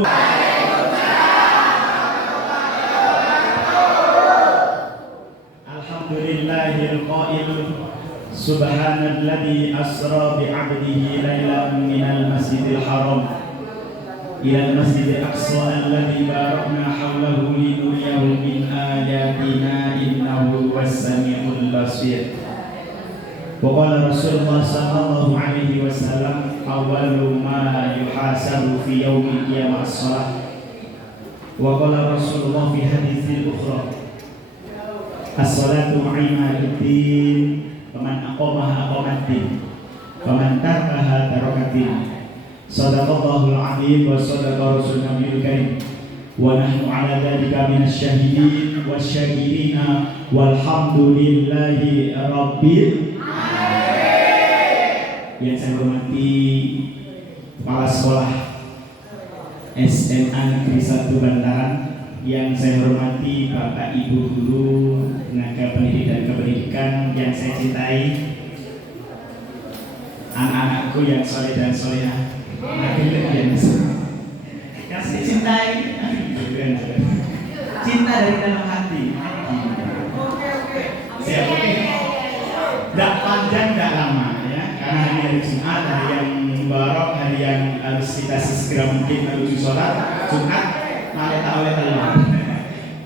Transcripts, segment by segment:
wabarakatuh. Alhamdulillahil qail subhanalladzi asra bi 'abdihi lailan minal masjidil haram ilal masjidil aqsa alladzi barakna hawlahu linuriyahu min ayatina innahu was-sami'ul basir. Wa qala Rasulullah sallallahu alaihi wasallam awwalu ma yuhasabu fi yaumil qiyamah as-shalah. Wa qala Rasulullah fi haditsil ukhra as-salatu imaduddin faman aqamaha aqamaddin faman tarakaha tarakaddin. Sadaqallahul azim wa sadaqa rasulun nabiyul karim wa nahnu ala dzalika minasy syahidin wasyakirina walhamdulillahi rabbil alamin. Yang saya hormati kepala sekolah SMA Negeri 1 Bantaran, yang saya hormati Bapak Ibu guru tenaga pendidik dan kependidikan yang saya cintai, anak-anakku yang soleh dan solehah, yang saya cintai, cinta dari dalam hati. Siap, oke? Tidak panjang, tidak lama ya, karena hari Jumat, hari yang mubarak, hari yang harus kita segera mungkin menuju sholat Jumat.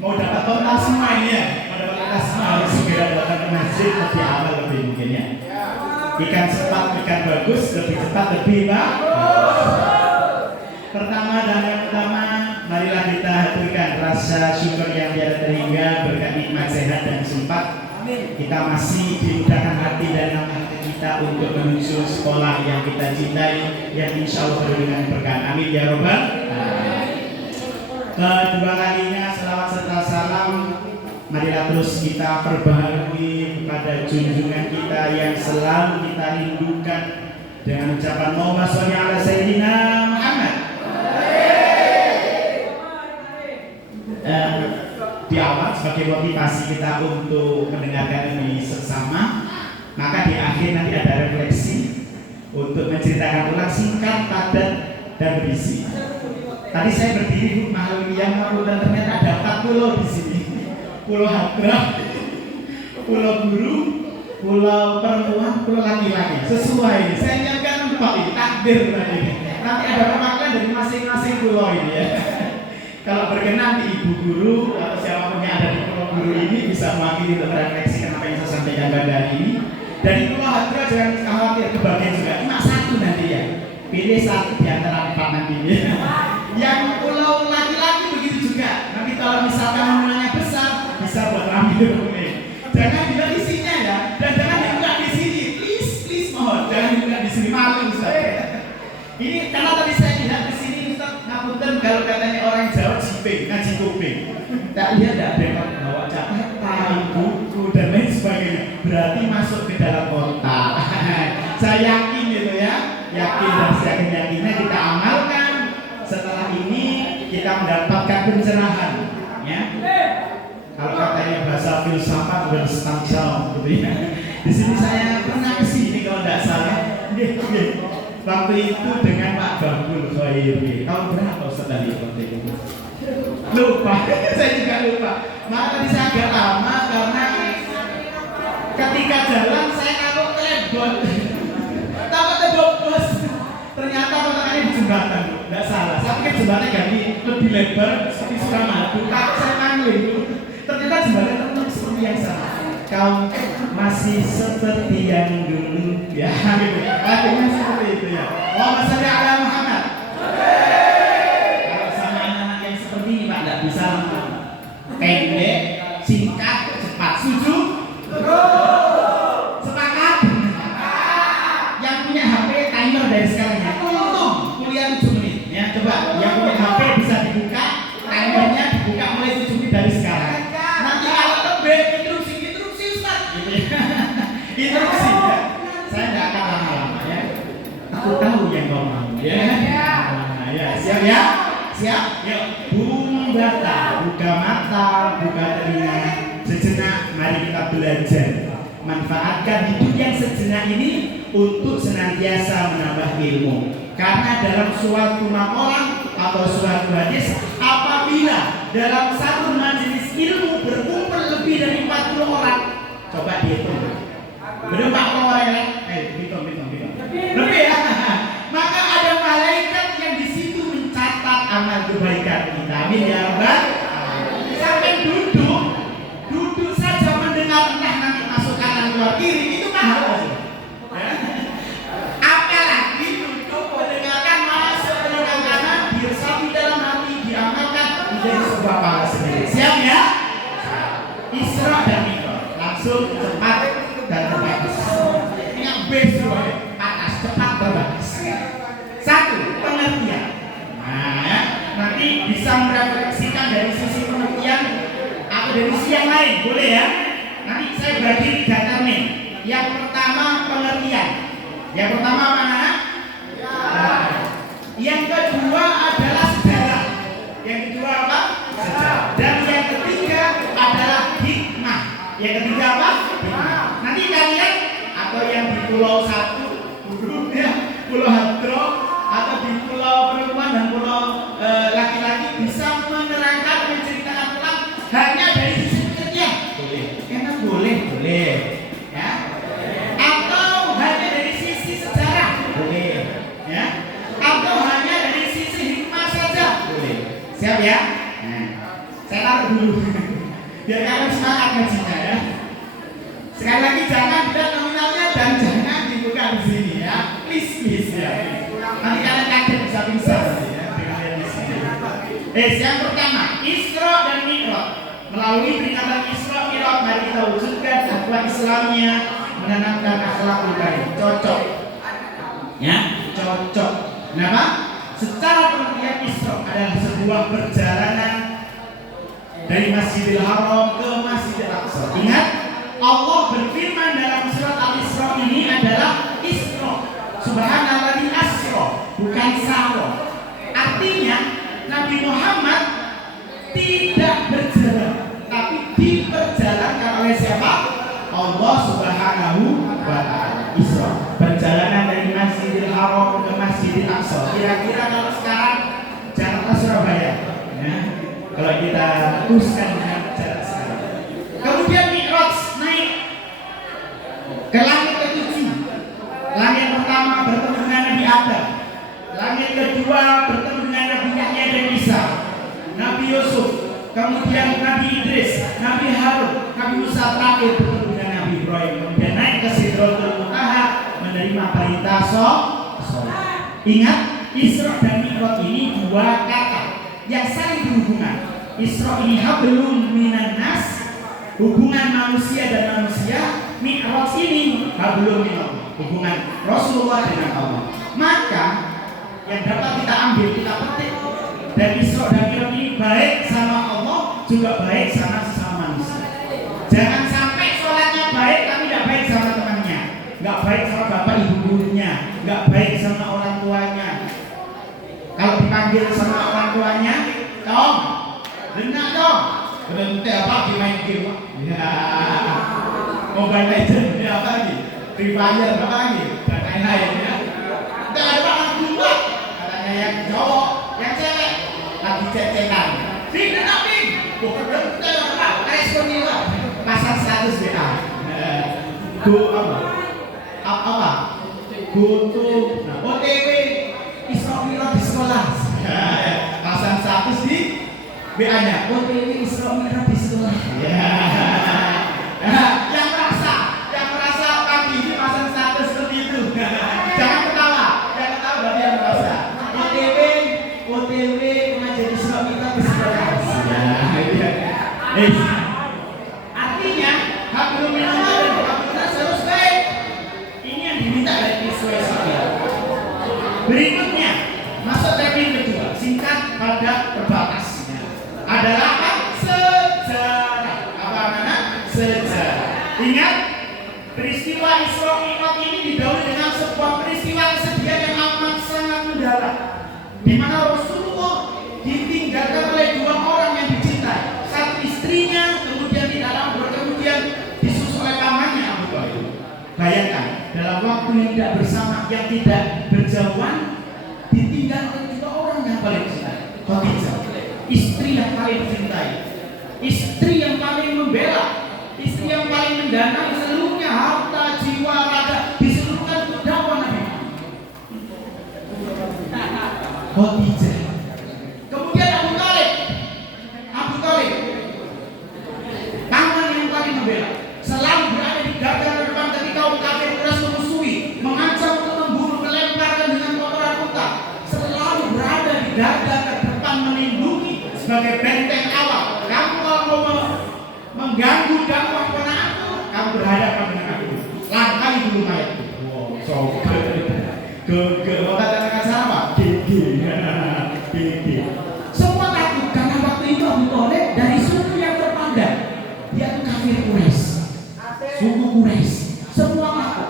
Mau dapat total semua ini ya, mau dapat total semua harus segera datang ke masjid lebih awal lebih mungkin ya. Ikan cepat, ikan bagus, lebih cepat, lebih bagus. Pertama dan yang utama, marilah kita haturkan rasa syukur yang tiada terhingga berkat nikmat sehat dan sempat. Kita masih dimudahkan hati dan langkah kita untuk menuju sekolah yang kita cintai, yang insya Allah penuh dengan berkah. Amin ya robbal alamin. Kedua kalinya selawat serta salam marilah terus kita perbaharui kepada junjungan kita yang selalu kita rindukan dengan ucapan Allahumma sholli ala sayyidina Muhammad. Di awal sebagai motivasi kita untuk mendengarkan ini sesama, maka di akhir nanti ada refleksi untuk menceritakan ulang singkat, padat dan berisi. Tadi saya berdiri mahal yang malu dan ternyata ada 4 pulau di sini. Pulau Hadrah, pulau guru, pulau perempuan, pulau laki-laki. Sesuai. Saya ingatkan Pak ini takdir tadi. Nanti ada perwakilan dari masing-masing pulau ini ya. Kalau berkenan di ibu guru atau siapapun yang ada di pulau guru ini bisa mewakili untuk merefleksikan apa yang saya sampaikan pada hari ini. Dari pulau Hadrah jangan khawatir, kebagian juga. Cuma 1 nanti ya. Pilih 1 di antara 4 nanti ya. Yang pulau laki-laki begitu juga. Nanti kalau misalkan namanya besar, bisa buat ambil dokumen. Jangan bilang isinya ya, dan jangan dibuka di sini. Please mohon, jangan dibuka di sini, malu Ustaz. Ini karena tadi saya lihat di sini Ustaz, ngapunten kalau katanya orang Jawa jiping, ngaji kuping. Tak lihat tidak ada yang bawa catatan, buku dan lain sebagainya. Berarti masuk ke dalam kotak. Saya yakin gitu ya, yakin dan yakin-yakinnya kita amalkan. Setelah ini kita mendapatkan pencerahan ya. Kalau katanya bahasa filsafat dan setangkal gitu ya. Di sini saya pernah kesini kalau tidak salah. Waktu itu dengan Pak Babul Khairi. Tahun berapa Ustaz tadi waktu itu? Lupa, saya juga lupa. Maka tadi saya agak lama karena ketika jalan saya kalau telepon. Takutnya bos. Ternyata kotakannya di jembatan, tidak salah. Saya pikir jembatan ganti lebih lebar seperti Suramadu. Kalau saya manggil, ternyata jembatan tetap seperti yang sama. Kau masih seperti yang dulu, ya. Artinya seperti itu ya. Allahumma sholli ala Muhammad. Kalau sama anak-anak yang seperti ini Pak, tidak bisa lama. Pendek, singkat, cepat. Setuju? Sepakat? Yang punya HP timer dari sekarang ya. Kuliah 7 menit ya. Coba yang punya HP bisa dibuka, timernya dibuka mulai 7 menit dari sekarang. Nanti kalau lebih interupsi Ustaz gitu ya. Interupsi ya. Saya tidak akan lama-lama ya. Aku tahu yang kau mau ya. Nah, ya, siap ya? Siap? Yuk, bata, buka mata, buka telinga. Sejenak mari kita belajar. Manfaatkan hidup yang sejenak ini untuk senantiasa menambah ilmu. Karena dalam suatu maqalah atau suatu hadis, apabila dalam satu majelis ilmu berkumpul lebih dari 40 orang, coba dihitung. Benar 40 orang ya? Hitung. Lebih ya? Maka ada malaikat yang di situ mencatat amal kebaikan kita. Amin ya Rabbal. Sampai duduk saja mendengar, entah nanti masuk kanan keluar kiri, itu mahal sih. Apalagi duduk mendengarkan masuk mendengar kanan, diresapi dalam hati, diamalkan menjadi sebuah pahala sendiri. Siap ya? Isra dan Mi'raj langsung cepat dan terbatas. Ingat besok panas cepat terbatas. Satu, pengertian. Nah, ya, nanti bisa merefleksikan dari sisi pengertian atau dari sisi yang lain, boleh ya? Nanti saya bagi 3 termin. Yang pertama pengertian. Yang pertama mana? Yang kedua adalah sejarah. Yang kedua apa? Sejarah. Dan yang ketiga adalah hikmah. Yang ketiga apa? Hikmah. Nanti kalian atau yang di pulau 1 ya, pulau Hadro, atau di pulau perempuan dan pulau laki-laki bisa menerangkan, menceritakan ulang hanya dari sisi pengertian. Boleh. Enak boleh. Ya. Atau hanya dari sisi sejarah. Boleh. Ya. Atau hanya dari sisi hikmah saja. Boleh. Siap ya? Nah, saya taruh dulu. Biar kalian semangat ngajinya ya. Sekali lagi jangan dilihat nominalnya dan jangan dibuka di sini ya. Please ya. Nanti kalian kaget bisa pingsan ya dengan yang di sini. Yang pertama, Isra dan Mi'raj. Melalui peringatan Isra Mi'raj, mari kita wujudkan akhlak Islamnya, menanamkan akhlakul karim. Cocok. Ya, cocok. Kenapa? Secara pengertian Isra adalah sebuah perjalanan dari Masjidil Haram ke Masjidil Aqsa. Ingat, Allah berfirman dalam surat Al-Isra ini adalah Isra. Subhanalladzi asra, bukan sara. Artinya Nabi Muhammad tidak berjalan, tapi diperjalankan oleh siapa? Allah Subhanahu wa ta'ala. Isra, perjalanan dari Masjidil Haram ke Masjidil Aqsa. Kira-kira kalau sekarang Jakarta Surabaya ya, kalau kita teruskan dengan jarak sekarang. Kemudian Mi'raj naik ke langit ke-7. Langit pertama bertemu dengan Nabi Adam. Langit kedua bertemu dengan Nabi Yahya dan Isa, Nabi Yusuf, kemudian Nabi Idris, Nabi Harun, Nabi Musa, terakhir bertemu dengan Nabi Ibrahim. Kemudian naik ke Sidratul Muntaha menerima perintah sholat. Ingat, Isra dan Mi'raj ini 2 kata yang saling berhubungan. Isra ini hablum minan nas, hubungan manusia dan manusia. Mi'raj ini hablum minallah, hubungan Rasulullah dengan Allah. Maka yang dapat kita ambil, kita petik dari Isra dan Mi'raj ini, baik sama Allah juga baik sama sesama manusia. Jangan sampai sholatnya baik tapi tidak baik sama temannya, nggak baik sama bapak ibu gurunya, nggak baik sama orang tuanya. Kalau dipanggil sama orang tuanya, dong, benar dong, berhenti apa main game? Ya, Mobile Legends, ya apa lagi? Free Fire, apa lagi? Dan lain-lain ya. Tidak ada orang tua, katanya yang cowok, yang cewek lagi cek-cekan. Bing, dengar Bing, berhenti apa? Responnya pasang status WA. Go apa? Go to OTW. Isra Mi'raj di sekolah. Pasang status di WA-nya. OTW Isra Mi'raj di sekolah. Yang merasa pagi ini pasang status seperti itu. Jangan ketawa. Yang ketawa berarti yang merasa. OTW mengajar Isra Mi'raj di sekolah. Artinya hablum minallah dan hablum minas harus baik. Ini yang diminta dari Isra Mi'raj. Berikutnya masuk termin kedua, singkat pada terbatasnya adalah apa? Sejarah. Apa namanya? Sejarah. Ingat, peristiwa Isra Mi'raj ini didahului dengan sebuah peristiwa kesedihan yang amat sangat mendalam, di mana Rasulullah ditinggalkan oleh 2 orang yang dicintai, satu istrinya, kemudian di dalam kemudian disusul oleh pamannya Abu Bakar. Bayangkan, dalam waktu yang tidak bersama, yang tidak berjauhan, ditinggal oleh 2 orang yang paling cinta. Khadijah. Kemudian Abu Thalib. Tangan yang paling membela, selalu berada di garda terdepan ketika kaum kafir Quraisy memusuhi, mengancam untuk membunuh, melemparkan dengan kotoran unta. Selalu berada di garda terdepan melindungi sebagai benteng awal. Kamu kalau mau mengganggu dakwah ponakku, kamu berhadapan dengan aku. Langkai dulu mayatku. Wow, so kata siapa? Gigi. Semua takut karena waktu itu Abu Thalib dari suku yang terpandang. Dia itu kafir Quraisy. Suku Quraisy. Semua takut.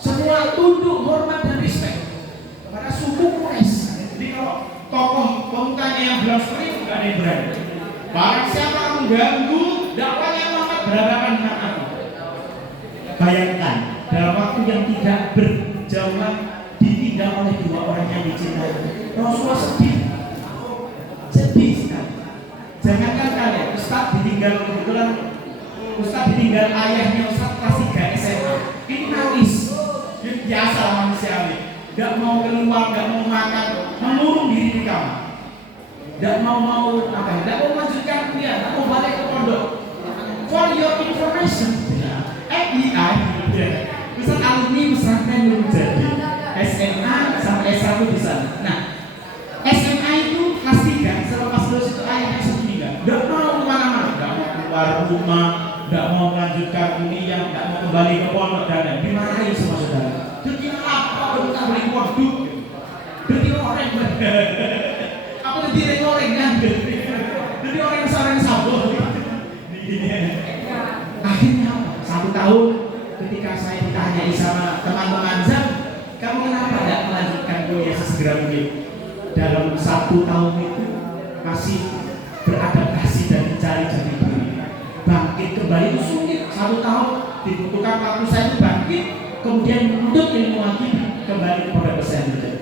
Semua tunduk, hormat dan respect kepada suku Quraisy. Jadi kalau tokoh pemukanya yang belum seperti itu gak ada yang berani. Barang siapa mengganggu dakwahnya Muhammad berhadapan dengan aku. Bayangkan dalam waktu yang tidak berjauhan ditinggal oleh dua orang yang dicintai. Rasulullah sedih sekali. Jangankan kalian, Ustaz ditinggal kebetulan, Ustaz ditinggal ayahnya Ustaz kelas 3 SMA. Ini nangis. Ini biasa manusiawi. Gak mau keluar, gak mau makan, mengurung diri di kamar. Gak mau makan, gak mau lanjutkan kuliah, gak mau balik ke pondok. For your information, FEI, Ustaz alumni pesantren belum jadi. SMA sampai S1 di sana. Nah, SMA itu kelas 3, selepas lulus itu ayahnya meninggal. Gak mau kemana-mana, gak mau keluar rumah, gak mau melanjutkan kuliah, gak mau kembali ke pondok dan dimarahin sama saudara. Jadi apa kalau tak beli produk? Jadi orang apa jadi goreng kan? Jadi orang sarang sabun. Akhirnya apa? 1 tahun ketika saya ditanya sama teman-teman Zam, kamu kenapa tidak melanjutkan kuliah sesegera mungkin? Dalam 1 tahun itu masih beradaptasi dan mencari jati diri. Bangkit kembali itu sulit. 1 tahun dibutuhkan waktu saya itu bangkit, kemudian menuntut ilmu lagi kembali kepada pesantren.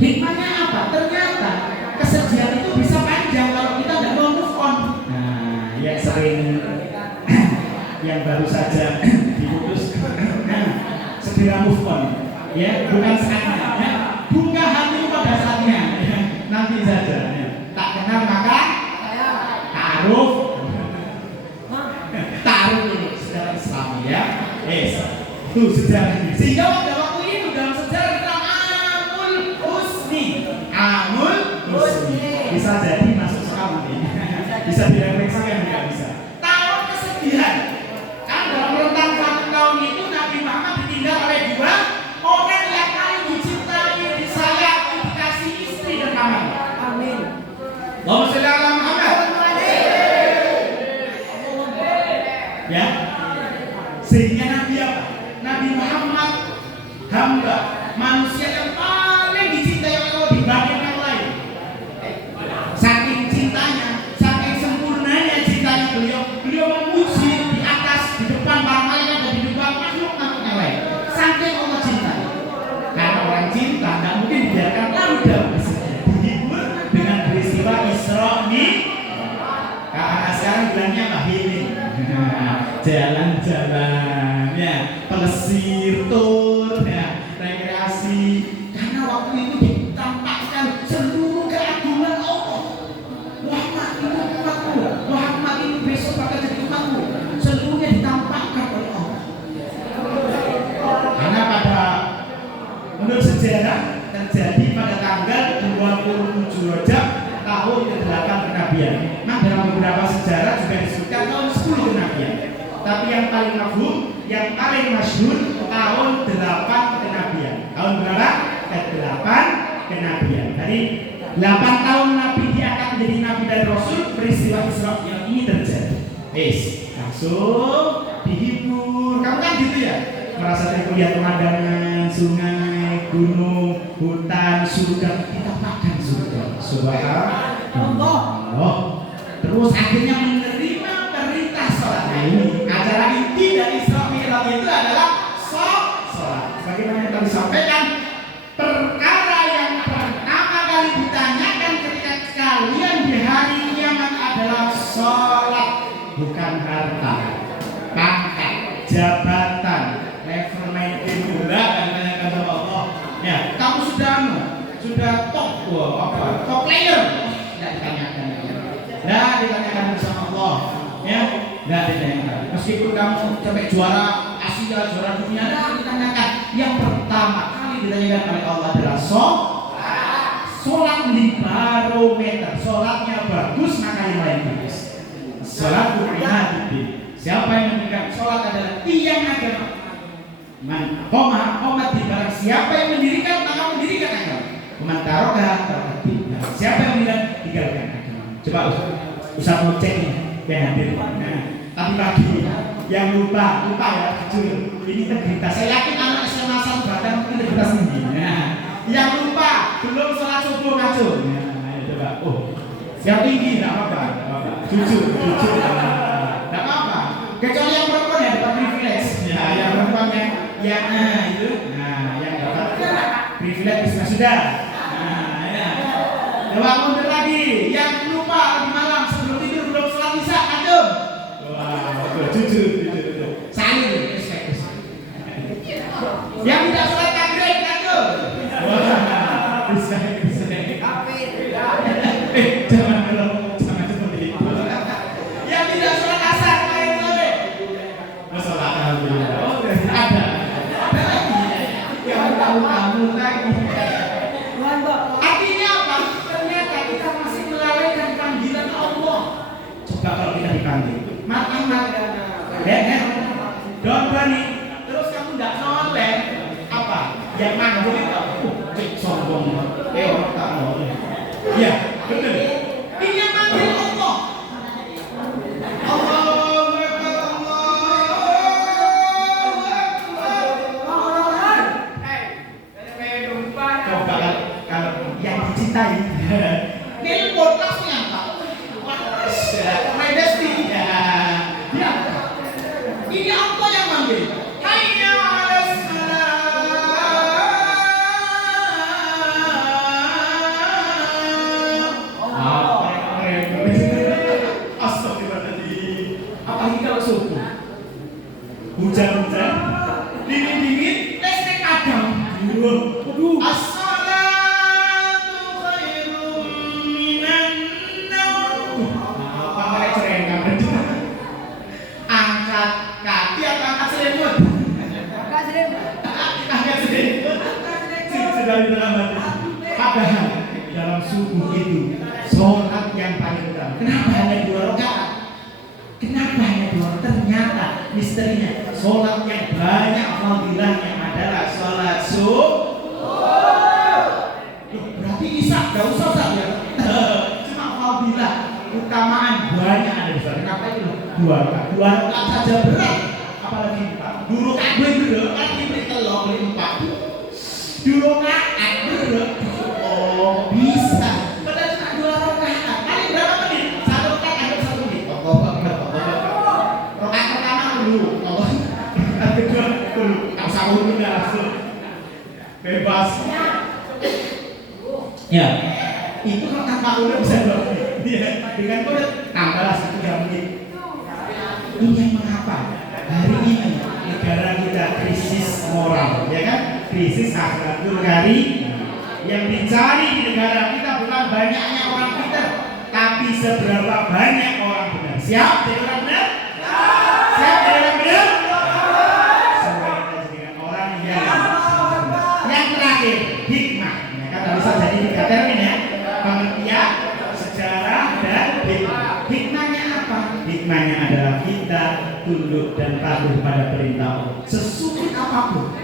Hikmahnya apa? Ternyata kesedihan itu bisa panjang kalau kita tidak mau move on. Nah, yang sering yang baru saja diputus, segera move on. Ya, bukan saatnya. Ya. Buka hati pada saatnya. Ya. Nanti saja. Ya. Tak kenal maka ta'aruf. Ta'aruf ini secara Islam ya. Itu sejarah ini. Sehingga pada waktu itu dalam sejarah kita Amul Husni. Bisa jadi masuk sekali. Bisa direfleksikan juga bisa. Tahun kesedihan. Kan dalam rentang 1 tahun itu Nabi Muhammad ditinggal oleh 2 orang yang paling dicintai, disayangi, dikasih istri dan anak. Amin. Allahumma sholli ala Muhammad. Ya. Sehingga Nabi apa? Nabi Muhammad hamba manusia yang paling dicintai oleh Allah dibanding yang lain. Saking cintanya, saking sempurnanya cintanya beliau memuji di atas, di depan para malaikat dan di depan makhluk yang lain. Saking Allah cintai. Karena orang cinta tidak mungkin dibiarkan larut dihibur dengan peristiwa Isra Mi'raj. Karena sekarang bilangnya apa? Healing. Jalan-jalan, ya, pelesir, tour, ya, rekreasi. Karena waktu itu ditampakkan seluruh keagungan Allah. Muhammad itu umatmu, Muhammad itu besok bakal jadi umatmu. Seluruhnya ditampakkan oleh Allah. Karena menurut sejarah terjadi pada tanggal 27 Rajab tahun ke-8 kenabian. Nah, dalam beberapa sejarah juga disebutkan tahun 10 kenabian. Tapi yang paling mafhum, yang paling masyhur tahun 8 kenabian. Tahun berapa? Ke-8 kenabian. Jadi 8 tahun Nabi diangkat menjadi Nabi dan Rasul, peristiwa Isra yang ini terjadi. Langsung dihibur. Kamu kan gitu ya? Merasa terlihat pemandangan sungai, gunung, hutan, surga. Kita makan surga. Subhanallah. Terus akhirnya menerima perintah sholat. Nah, ini acara inti dari Isra Mi'raj itu adalah sholat. Sebagaimana yang tadi sampaikan, perkara yang pertama kali ditanyakan ketika kalian di hari kiamat adalah sholat, bukan harta, pangkat, jabatan, level main bola dan kata Allah. Ya, kamu sudah top Wah, apa? Top player. Tidak ditanyakan. Tidak ditanyakan sama Allah. Ya, tidak ditanyakan. Meskipun kamu sampai juara Asia, juara dunia, tidak ditanyakan. Yang pertama kali ditanyakan oleh Allah adalah sholat di barometer. Sholatnya bagus maka yang lain bagus. Sholat imaduddin. Siapa yang mendirikan sholat adalah tiang agama. Komat di barang siapa yang mendirikan maka mendirikan agama. Taroka terhati. Siapa yang bilang tinggalkan agama. Coba usah mau cek yang hadir. Tapi lagi yang lupa ya jujur. Ini integritas. Saya yakin anak SMA satu bahkan integritas tinggi. Yang lupa belum sholat subuh ngaco. Coba. Yang tinggi tidak apa-apa. Jujur. Tidak apa-apa. Kecuali yang perempuan ya dapat privilege. Ya, yang perempuan yang itu. Yang dapat privilege sudah. Coba mundur lagi, yang lupa di malam sebelum tidur belum sholat isya, adem. Wah, jujur. Saling respect. Yang tidak sholat maghrib, adem. Wah, respect. Jangan seperti itu. Yang tidak sholat asar, main sore. Sholat alhamdulillah. Ada lagi. Yang tahu lagi. Kalau kita dipanggil, makan, don't berani. Terus kamu tidak noleh, apa? Yang manggil itu, sombong. Orang tak mau. Ya, benar. Ini yang manggil Allah. Coba kalau yang dicintai, nelpon langsung apa? My destiny. Ya. Ini Allah yang manggil. Hayya 'alas salam. Astagfirullahaladzim. Apalagi kalau subuh. Hujan-hujan, dingin-dingin, listrik padam. Waduh. Angkat kaki atau angkat selimut? Angkat selimut. Sudah diteramat. Padahal dalam subuh itu sholat yang paling utama. Kenapa hanya 2 rakaat? Kenapa hanya 2 rakaat? Ternyata misterinya sholat yang banyak fadilahnya adalah sholat subuh. Berarti isya gak usah ya. Cuma fadilah utamaan banyak ada di sana. Kenapa itu? 2 rakaat saja berat. Apalagi 4. Dulu gue berat, lagi beri telur 4. Dulu rakaat berat. Oh bisa. Padahal cuma 2 rakaat. Paling berapa menit? 1 rakaat ada 1 menit. Rakaat pertama dulu. Rakaat kedua dulu. Tak usah urut langsung. Bebas. Ya. Itu kalau tanpa urut bisa berapa? Dengan urut tambahlah 1 menit. Ini mengapa hari ini negara kita krisis moral, ya kan? Krisis akhlakul karimah. Yang dicari di negara kita bukan banyaknya orang pintar, tapi seberapa banyak orang benar. Siap jadi orang benar? Siap jadi orang benar? Semoga kita jadikan orang yang terakhir hikmah. Ya kan bisa jadi 3 termin ya. Pengertian, sejarah, dan hikmah. Hikmahnya apa? Hikmahnya adalah kita tunduk dan patuh pada perintah Allah. Sesulit apapun.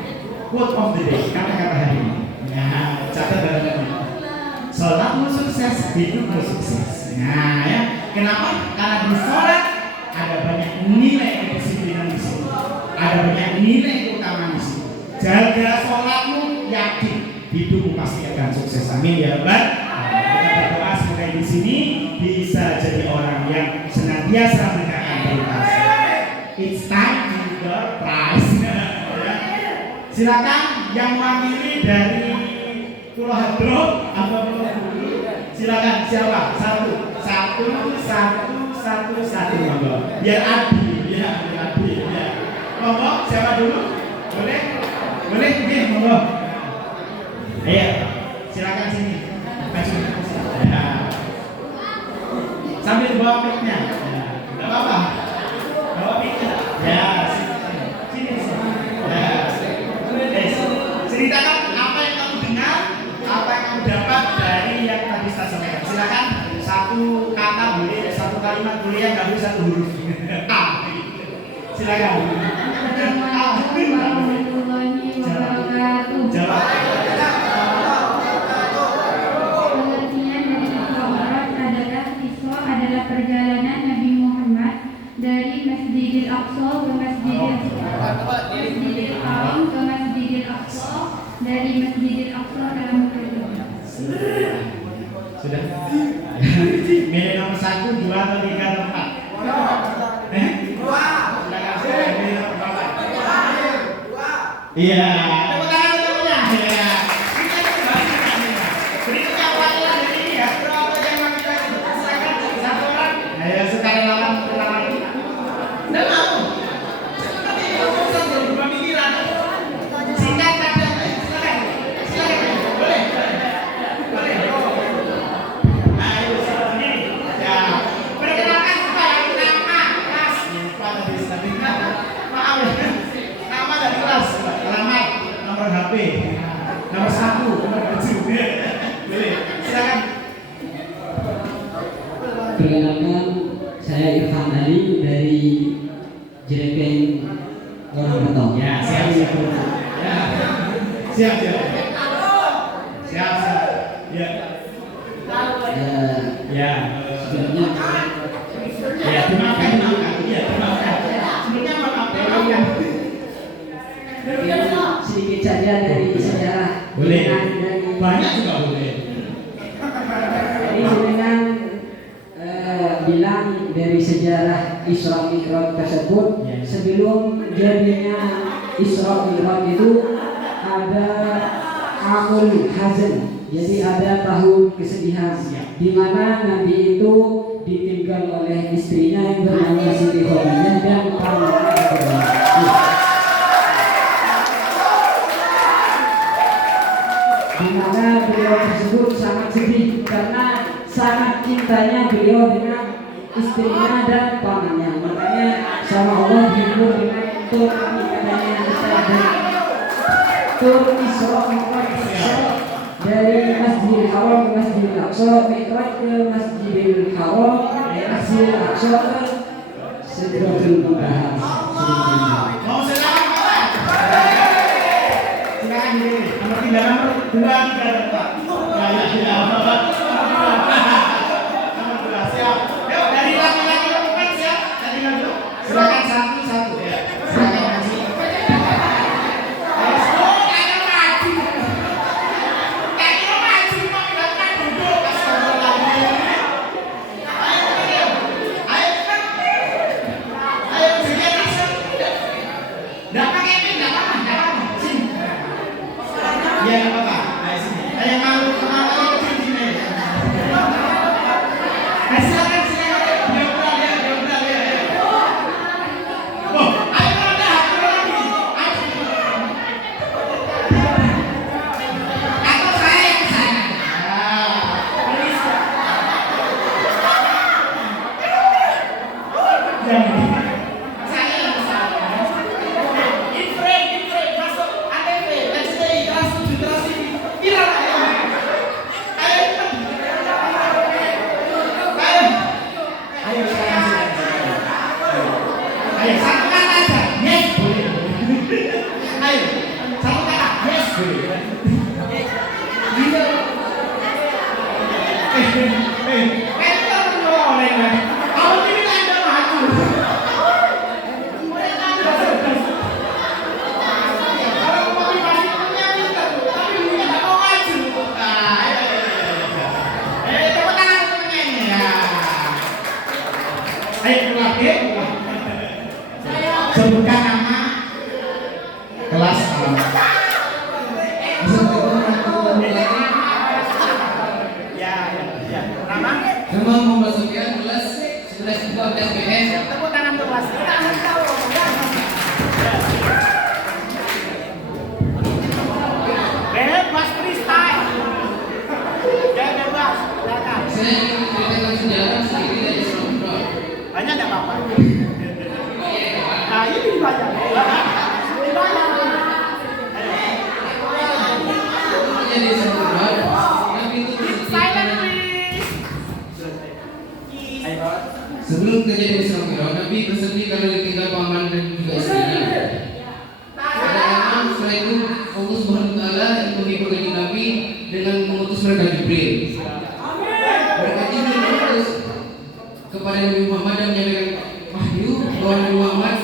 Quote of the day, kata-kata hari ini. Nah, catat dalam ini. Sholatmu sukses, hidupmu sukses. Nah, ya. Kenapa? Karena di sholat ada banyak nilai kedisiplinan di sini. Ada banyak nilai keutamaan di sini. Jaga sholatmu, yakin hidupmu pasti akan sukses. Amin ya Rabbal. Kita berdoa semoga di sini bisa jadi orang yang senantiasa menegakkan perintah. It's time to the prize. Silakan yang mewakili dari Pulau Hadro atau Pulau Bulu. Silakan siapa? Satu, monggo. Biar adil, ya, biar adil, ya. Monggo, siapa dulu? Boleh, monggo. Ayo, silakan sini. bawa mic-nya. Ya, enggak apa-apa. Bawa mic-nya. Ya, sini. Ya. Ceritakan apa yang kamu dengar, apa yang kamu dapat dari yang tadi saya sampaikan. Silakan satu kata boleh, satu kalimat boleh, yang nggak boleh satu huruf. Silakan. Assalamualaikum warahmatullahi wabarakatuh. Jawab. Pengertian dari Isra adalah Isra adalah perjalanan Nabi Muhammad dari Masjidil Aqsa ke Masjidil Haram ke Masjidil Aqsa, dari Masjidil Aqsa ke Mekah. Sudah. Milih nomor 1, 2, atau 3, atau 4? 2. Iya. Tepuk tangan untuknya. Iya. Ini yang kebahagiaan. Berikutnya perwakilan dari ini ya. Berapa yang mau kita silakan satu orang. Ayo sukarelawan pertama. Dan mau. Tapi urusan berubah pikiran. Singkat padat. Silakan. Boleh. Nah, itu seperti ini. Ya. Perkenalkan supaya nama kelas. Lupa tadi tadi. Maaf ya. Nama dan kelas. Alamat, nomor HP, nomor 1, nomor baju. Boleh. Silakan. Perkenalkan, saya Irfan Ali dari JPN Orang Betong. Ya, siap. Ya. Siap. Ya. Ya. Sebenarnya Ya, dimaafkan. Iya, dimaafkan. Sebelumnya maaf ya. sedikit saja dari sejarah. Boleh. Dari Banyak juga boleh. Jadi dengan bilang dari sejarah Isra Mi'raj tersebut, Ya. sebelum jadinya Isra Mi'raj itu ada Amul Hazan, jadi ada tahun kesedihan, di mana Nabi itu ditinggal oleh istrinya yang bernama Siti Khadijah dan pamannya. Di mana beliau tersebut sangat sedih karena sangat cintanya beliau dengan istrinya dan pamannya. Makanya sama Allah dihibur dengan tur ikatnya kita dan tur Isra Mi'raj dari Masjidil Haram ke Masjidil Aqsa, Mi'raj ke Masjidil Haram, Masjidil Aqsa ke Sidratul Muntaha. Mau silakan Pak. Silakan diri. Nomor 3, nomor 2, 3, 4. Ya. Nomor 2 siap. Yuk dari laki-laki ke perempuan siap. Tadi kan dulu. Silakan satu ya. Silakan kasih. Nggak pakai pin, nggak apa-apa. Sini. Iya, nggak apa-apa. Ayo sini. Ayo malu sini. Silakan. Diobral ya. Oh, ayo lagi. Atau saya yang kesana. Jangan. Saya yang kesana. Inframe masuk ATV, let's say transmigrasi viral ayo sekarang ayo satu kata aja yes boleh ayo satu kata yes boleh gitu itu boleh kalau ini anda maju sebutkan nama kelas alam. Ya. Nama? Nama Muhammad Sofian, kelas 11 IPA SPN. Tepuk tangan untuk kelas. Bebas freestyle. Ya bebas. Silakan. Saya ingin menceritakan sejarah sedikit dari Islam. Nah, ini dibaca. Jadi sebulan Nabi itu sebelum kejadian Isra Mi'raj, Nabi bersedih karena ditinggal paman dan juga istrinya. Kadang-kadang setelah itu Allah Subhanahu wa taala menghibur Nabi dengan mengutus malaikat Jibril. Malaikat Jibril mengutus kepada Nabi Muhammad dan menyampaikan wahyu bahwa Nabi Muhammad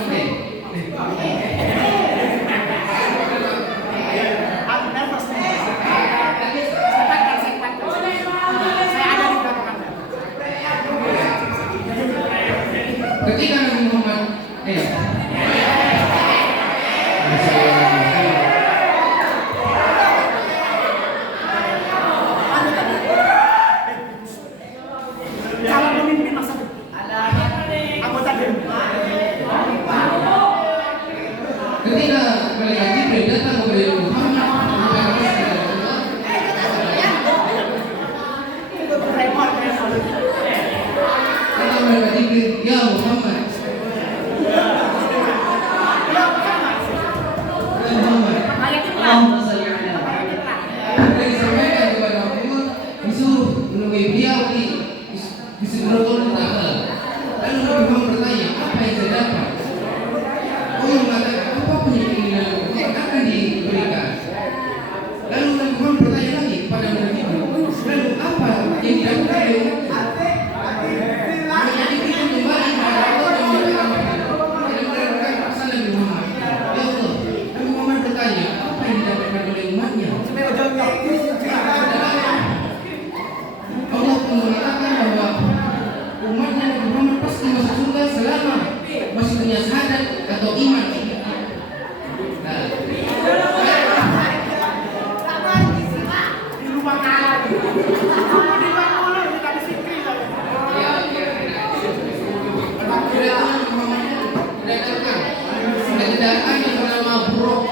ketika Nabi Muhammad Calon pemimpin masa depan. Anggota DPR. ketika malaikat Jibril datang kepada Nabi Muhammad kata malaikat Jibril, ya Muhammad, Allahumma shalli ala Sudah disampaikan kepada Allah, disuruh menemui beliau di Sidratul Muntaha. Lalu Nabi Muhammad bertanya, apa yang saya dapat? Allah mengatakan, apapun yang keinginanmu akan diberikan. Lalu Nabi Muhammad bertanya lagi kepada Nabi Jibril, lalu apa yang didapatkan oleh umatku? Maka Jibril kembali kepada Allah dan mengatakan, dan menerangkan pesan Nabi Muhammad. Ya Allah, Nabi Muhammad bertanya, apa yang didapatkan oleh umatnya? Allah pun mengatakan bahwa umatnya Nabi Muhammad pasti masuk surga selama masih punya syahadat atau iman. Nah, Di rumah kalah. Di rumah kita disikir. sudah tindakan yang bernama buruk.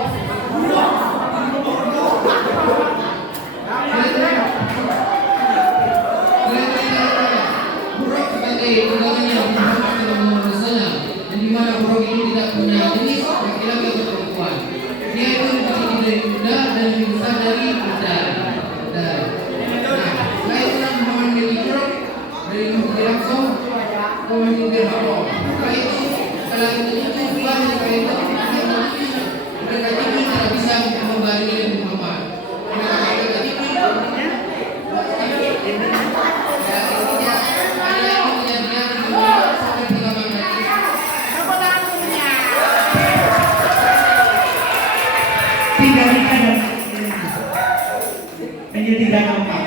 Buruk sebagai undangannya Muhammad Sallallahu Alaihi Wasallam, dan di mana buruk itu tidak punya jenis laki-laki atau perempuan. Dia itu lebih tinggi dari kuda dan lebih besar dari kuda. Nah, setelah itu Nabi Muhammad menjadi buruk dari Masjidil Aqsa ke Masjidil Haram. Setelah itu setelah itu keluar dari itu mereka Jibril tidak bisa membaringi Nabi Muhammad. Mereka Jibril Tiga dan ini tiga keempat.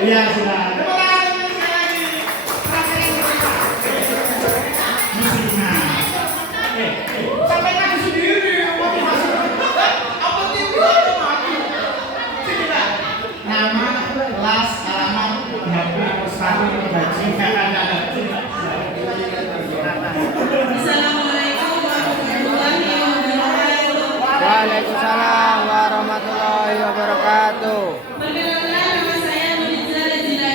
Iya sudah. Sampaikan sendiri motivasi. Apa tiba mati? Nama, kelas, alamat, HP, satu, gaji, Waalaikumsalam warahmatullahi wabarakatuh. Perkenalkan, nama saya Nurita Rezina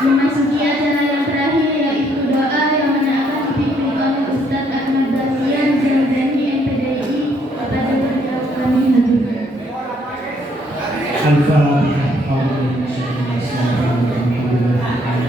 memasuki acara yang terakhir, yaitu doa yang mana akan dipimpin oleh Ustadz Ahmad Bahtiar Jaldani MPDI kepada beliau kami haturkan. Al-Fatihah. Allahumma salli ala sayyidina Muhammad sallallahu alaihi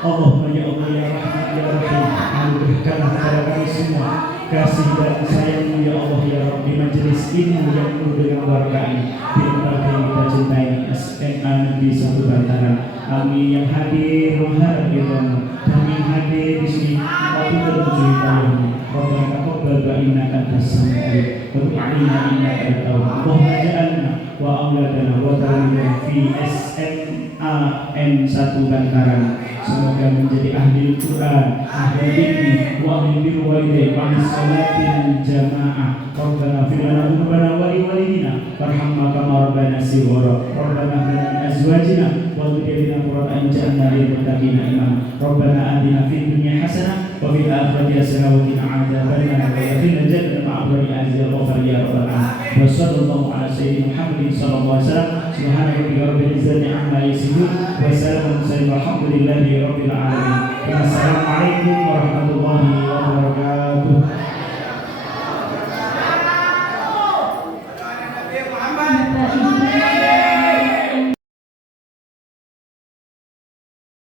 Allahumma ya Allah ya Rahman ya Rahim, anugerahkanlah kepada kami semua kasih dan sayang-Mu ya Allah ya Rabbi, majelis ilmu yang penuh dengan barakah ini di lembaga yang kita cintai SMA Negeri 1 Bantaran. Kami yang hadir mengharap ridha-Mu, kami yang hadir di sini waktu tertuju hidayah-Mu. Rabbana taqabbal innaka antas samiul alim wa tub 'alaina innaka antat tawwab. Allahumma ja'alna wa auladana wa taramina fi SMA N1 Bantaran semoga menjadi ahli Quran, ahli ilmi, wa ahli birri walidain, wa ahli salatin jamaah. Rabbana fir lana dzunubana wa li walidina warhamna kama rabbana shighara. Rabbana hab lana min azwajina wa dhurriyyatina qurrata a'yun waj'alna lil muttaqina imama. Rabbana atina fid dunya hasanah wa fil akhirati hasanah wa qina adzabannar wa adkhilna jannata ma'a abrari azza wa jalla ya rabbal alamin. Wa sallallahu ala sayyidina Muhammadin sallallahu alaihi wasallam. Subhana rabbika rabbil izzati amma yasifun wa salamun alhamdulillahi rabbil alamin. Wassalamualaikum warahmatullahi wabarakatuh.